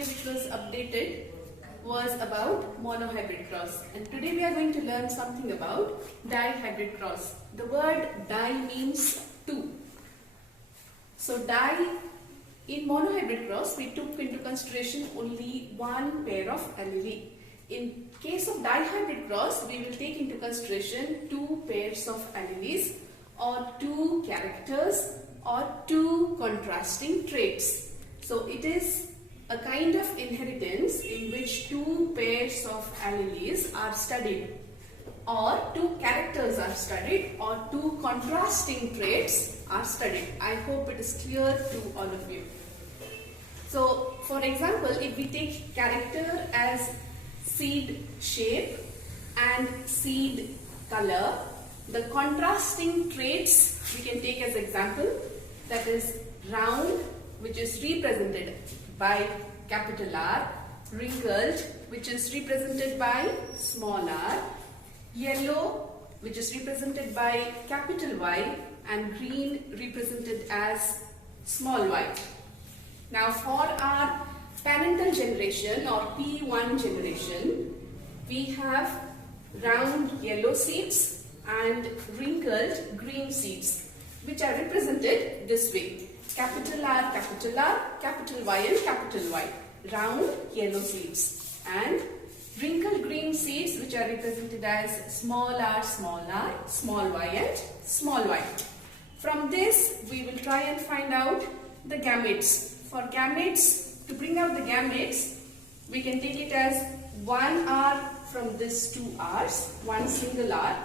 video which was updated was about monohybrid cross, and today we are going to learn something about dihybrid cross. The word di means two. So di in monohybrid cross we took into consideration only one pair of allele. In case of dihybrid cross we will take into consideration two pairs of alleles or two characters or two contrasting traits. So it is a kind of inheritance in which two pairs of alleles are studied, or two characters are studied, or two contrasting traits are studied. I hope it is clear to all of you. So for example, if we take character as seed shape and seed color, the contrasting traits we can take as example, that is round, which is represented by capital R, wrinkled, which is represented by small r, yellow, which is represented by capital Y, and green represented as small y. Now for our parental generation or P1 generation, we have round yellow seeds and wrinkled green seeds, which are represented this way: capital R, capital R, capital Y and capital Y, round yellow seeds, and wrinkled green seeds which are represented as small r, small y and small y. From this we will try and find out the gametes. For gametes, to bring out the gametes, we can take it as 1 r from this 2 r's, one single r,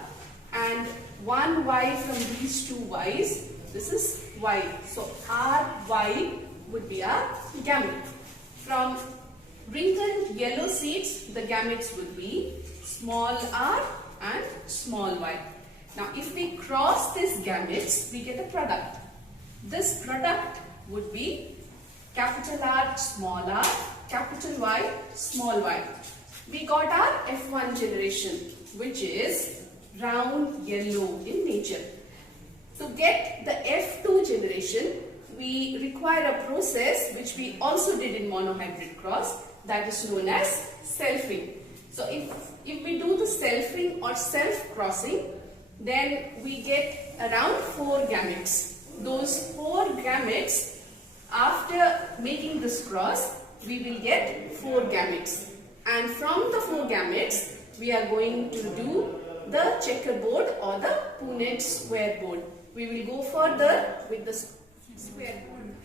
and 1 y from these 2 y's. This is y. So ry would be our gamete. From wrinkled yellow seeds, the gametes would be small r and small y. Now if we cross these gametes, we get a product. This product would be capital R, small r, capital Y, small y. We got our F1 generation, which is round yellow in nature. To get the F2 generation, we require a process which we also did in monohybrid cross, that is known as selfing. So if we do the selfing or self-crossing, then we get around 4 gametes. Those 4 gametes, after making this cross, we will get 4 gametes. And from the 4 gametes, we are going to do the checkerboard or the Punnett square board. We will go further with the square board.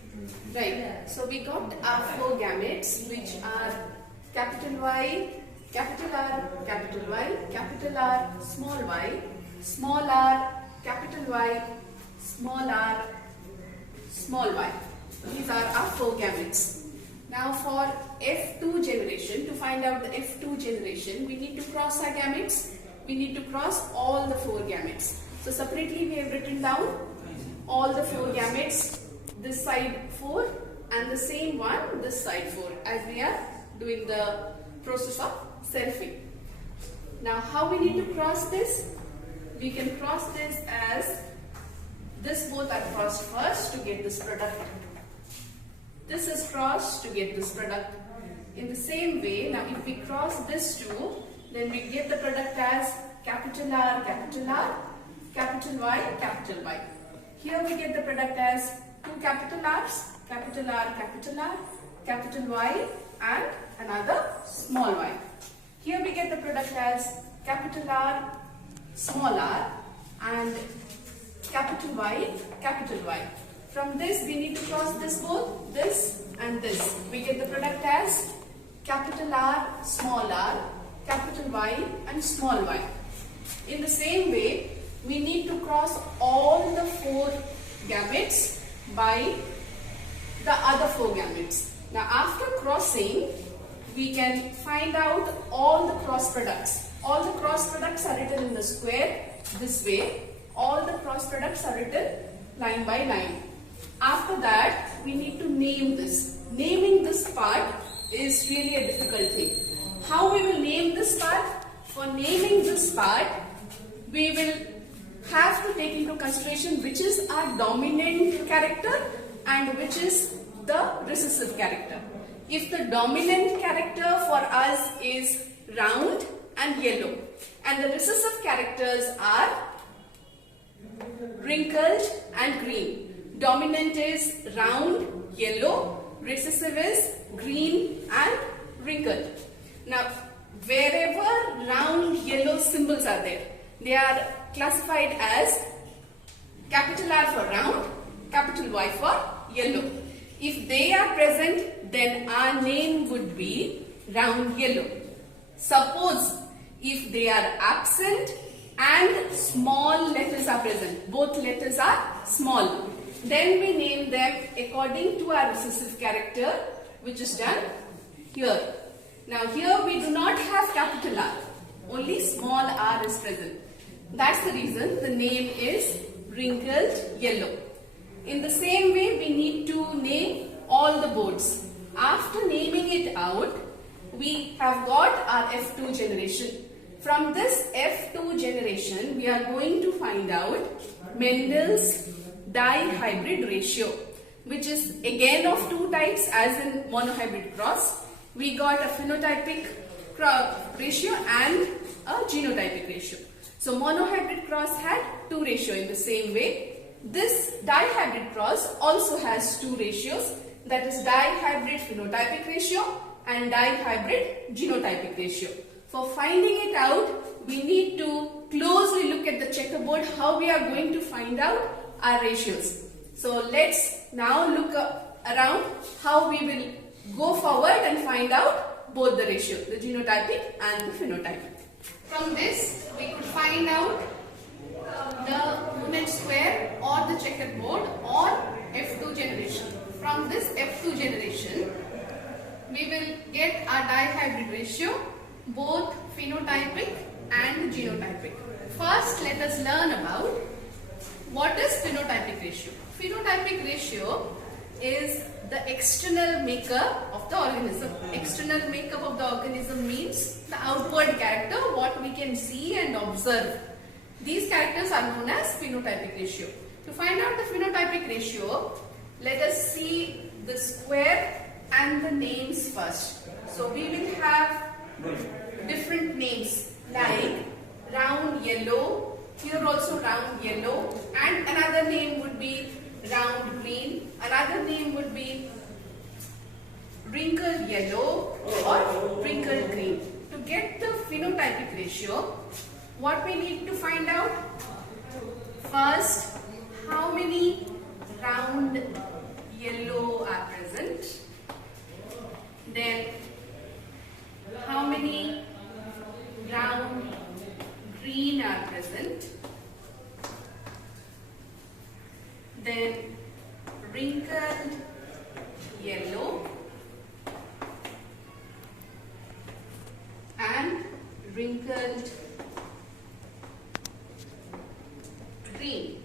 Right. So we got our 4 gametes, which are capital Y, capital R, capital Y, capital R, small r, capital Y, small r, small y. These are our 4 gametes. Now for F2 generation, to find out the F2 generation, we need to cross our gametes. We need to cross all the 4 gametes. So separately we have written down all the 4 gametes, this side 4 and the same one this side 4, as we are doing the process of selfing. Now how we need to cross this? We can cross this as this both are crossed first to get this product. This is crossed to get this product. In the same way, now if we cross this two, then we get the product as capital R, capital R, capital Y, capital Y. Here we get the product as 2 capital R's, capital R, capital R, capital Y and another small y. Here we get the product as capital R, small r and capital Y, capital Y. From this we need to cross this both, this and this. We get the product as capital R, small r, capital Y and small y. In the same way, we need to cross all the 4 gametes by the other 4 gametes. Now after crossing, we can find out all the cross products. All the cross products are written in the square this way. All the cross products are written line by line. After that, we need to name this. Naming this part is really a difficult thing. How we will name this part? For naming this part, we will have to take into consideration which is our dominant character and which is the recessive character. if the dominant character for us is round and yellow and the recessive characters are wrinkled and green. Dominant is round, yellow, recessive is green and wrinkled. Now, wherever round yellow symbols are there, they are classified as capital R for round, capital Y for yellow. If they are present, then our name would be round yellow. Suppose if they are absent and small letters are present, both letters are small, then we name them according to our recessive character, which is done here. Now here we do not have capital R, only small r is present. That's the reason the name is wrinkled yellow. In the same way, we need to name all the boards. After naming it out, we have got our F2 generation. From this F2 generation, we are going to find out Mendel's dihybrid ratio, which is again of two types as in monohybrid cross. We got a phenotypic ratio and a genotypic ratio. So monohybrid cross had two ratios in the same way. This dihybrid cross also has two ratios, that is dihybrid phenotypic ratio and dihybrid genotypic ratio. For finding it out, we need to closely look at the checkerboard how we are going to find out our ratios. So let's now look around how we will go forward and find out both the ratio, the genotypic and the phenotypic. From this, we could find out the Punnett square or the checkerboard or F2 generation. From this F2 generation, we will get our dihybrid ratio, both phenotypic and genotypic. First, let us learn about what is phenotypic ratio. Phenotypic ratio is the external makeup of the organism. External makeup of the organism means the outward character, what we can see and observe. These characters are known as phenotypic ratio. To find out the phenotypic ratio, let us see the square and the names first. So we will have different names like round yellow, here also round yellow, and another name would be round green, another name would be wrinkled yellow or wrinkled green. To get the phenotypic ratio, what we need to find out? First, how many round yellow are present? Then, how many round green are present? Then, wrinkled yellow and wrinkled green.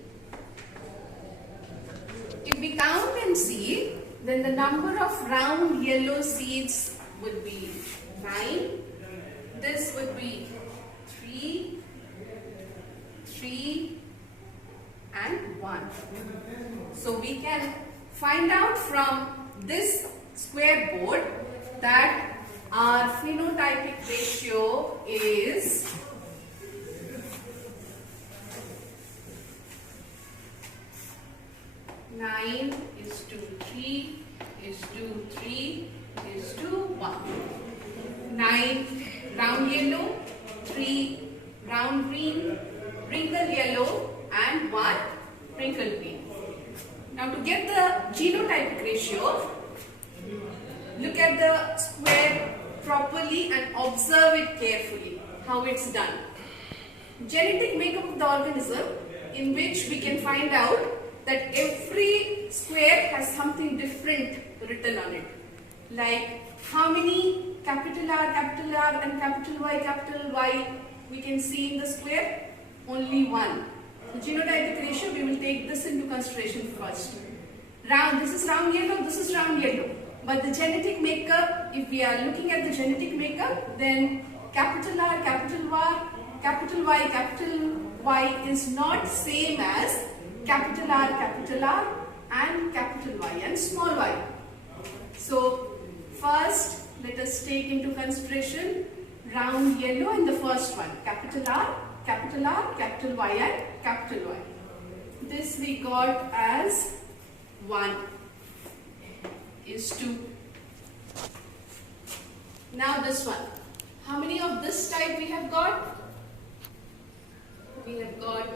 If we count and see, then the number of round yellow seeds would be 9. This would be 3, 3 and 1. So we can find out from this square board that our phenotypic ratio is 9 is to 3 is to 3 is to 1. 9 round yellow, 3 round green, wrinkled yellow and 1 wrinkled green. Now to get the genotypic ratio, look at the square properly and observe it carefully how it's done. Genetic makeup of the organism, in which we can find out that every square has something different written on it. Like how many capital R and capital Y we can see in the square? Only 1. The genotypic ratio, we will take this into consideration first. Round, this is round yellow, this is round yellow. But the genetic makeup, if we are looking at the genetic makeup, then capital R, capital Y is not same as capital R and capital Y and small y. So first, let us take into consideration round yellow in the first one. Capital R, capital Y and capital Y. This we got as 1 is 2. Now this one. How many of this type we have got? We have got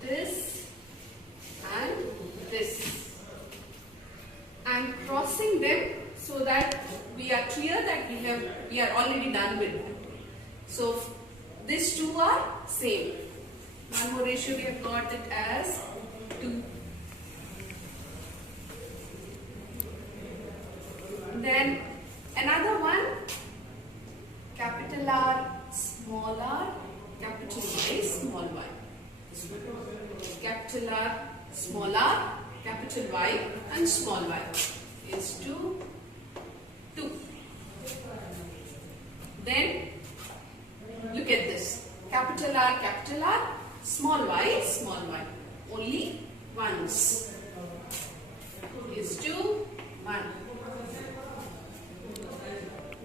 this and this. I am crossing them so that we are clear that we are already done with it. So these two are same. One more ratio we have got it as 2. Then another one, capital R, small r, capital Y, small y. Capital R, small r, capital Y and small y is 2. Then look at this. Capital R, small y. Only once is 2, 1.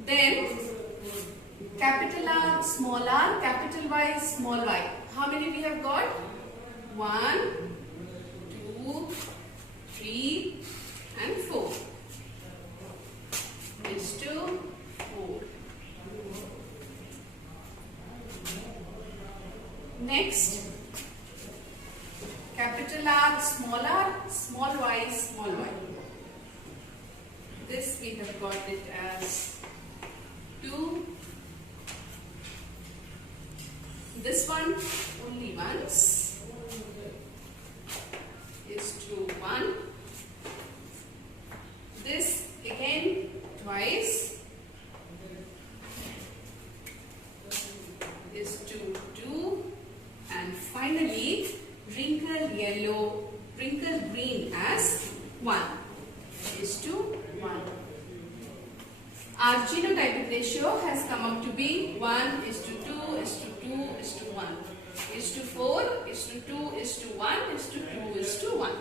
Then capital R, capital Y, small y. How many we have got? 1, 2, 3 and 4. Is 2, 4. Next, capital R, small y, small y. This we have got it as 2. This one only once is 2, 1. This again twice is 2, 2. And finally, wrinkle green as 1 is to 1. Our genotypic ratio has come up to be 1 is to 2 is to 2 is to 1 is to 4 is to 2 is to 1 is to 2 is to 1.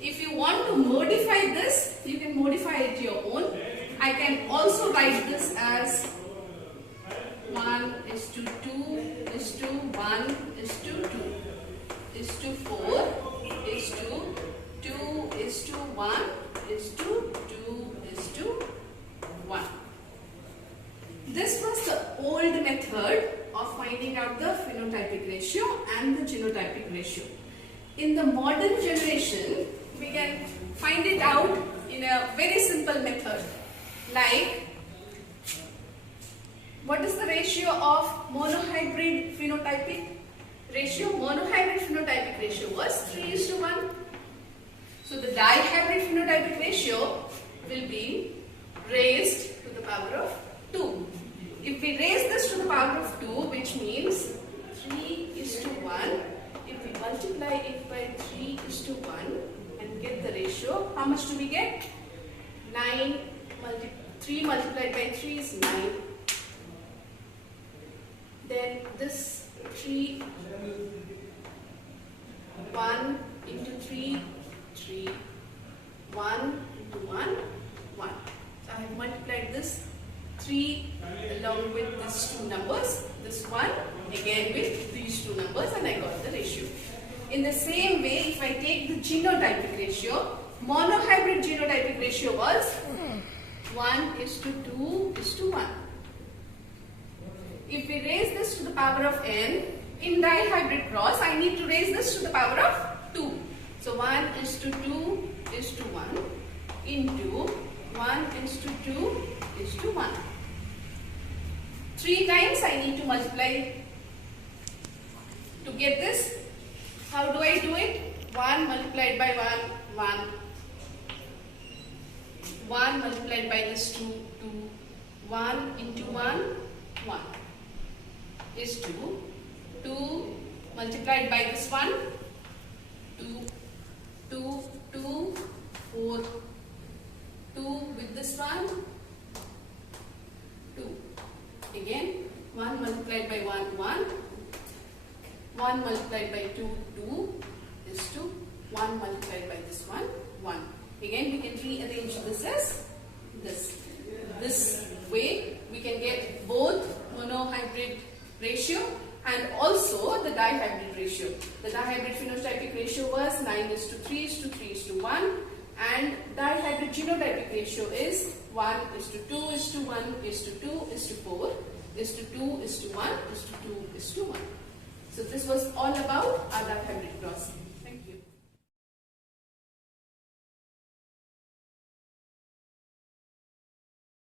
If you want to modify this, you can modify it your own. I can also write this as 1 is to 2 is to 1 is to 2 is to 4 is to 2 is to 1 is to 2 is to 1. This was the old method of finding out the phenotypic ratio and the genotypic ratio. In the modern generation, we can find it out in a very simple method. Like, what is the ratio of monohybrid phenotypic ratio? Monohybrid phenotypic ratio was 3 is to 1. So the dihybrid phenotypic ratio will be raised to the power of 2. If we raise this to the power of 2, which means 3 is to 1, if we multiply it by 3 is to 1 and get the ratio, how much do we get? 9, 3 multiplied by 3 is 9. Then this 3, 1 into 3, 3, 1 into 1, 1. So I have multiplied this 3 along with these two numbers, this 1 again with these two numbers, and I got the ratio. In the same way, if I take the genotypic ratio, monohybrid genotypic ratio was 1 is to 2 is to 1. If we raise this to the power of n, in dihybrid cross, I need to raise this to the power of 2. So 1 is to 2 is to 1 into 1 is to 2 is to 1. 3 times I need to multiply to get this. How do I do it? 1 multiplied by 1, 1. 1 multiplied by this 2, 2. 1 into 1, 1 is 2. 2 multiplied by this 1, 2, 2, 2, 4. 2 with this 1, 2. Again, 1 multiplied by 1, 1. 1 multiplied by 2, 2 is 2. 1 multiplied by this 1, 1. Again, we can rearrange this as This way we can get both monohybrid ratio and also the dihybrid ratio. The dihybrid phenotypic ratio was 9:3:3:1 and dihybrid genotypic ratio is 1:2:1:2:4:2:1:2:1. So this was all about our dihybrid cross.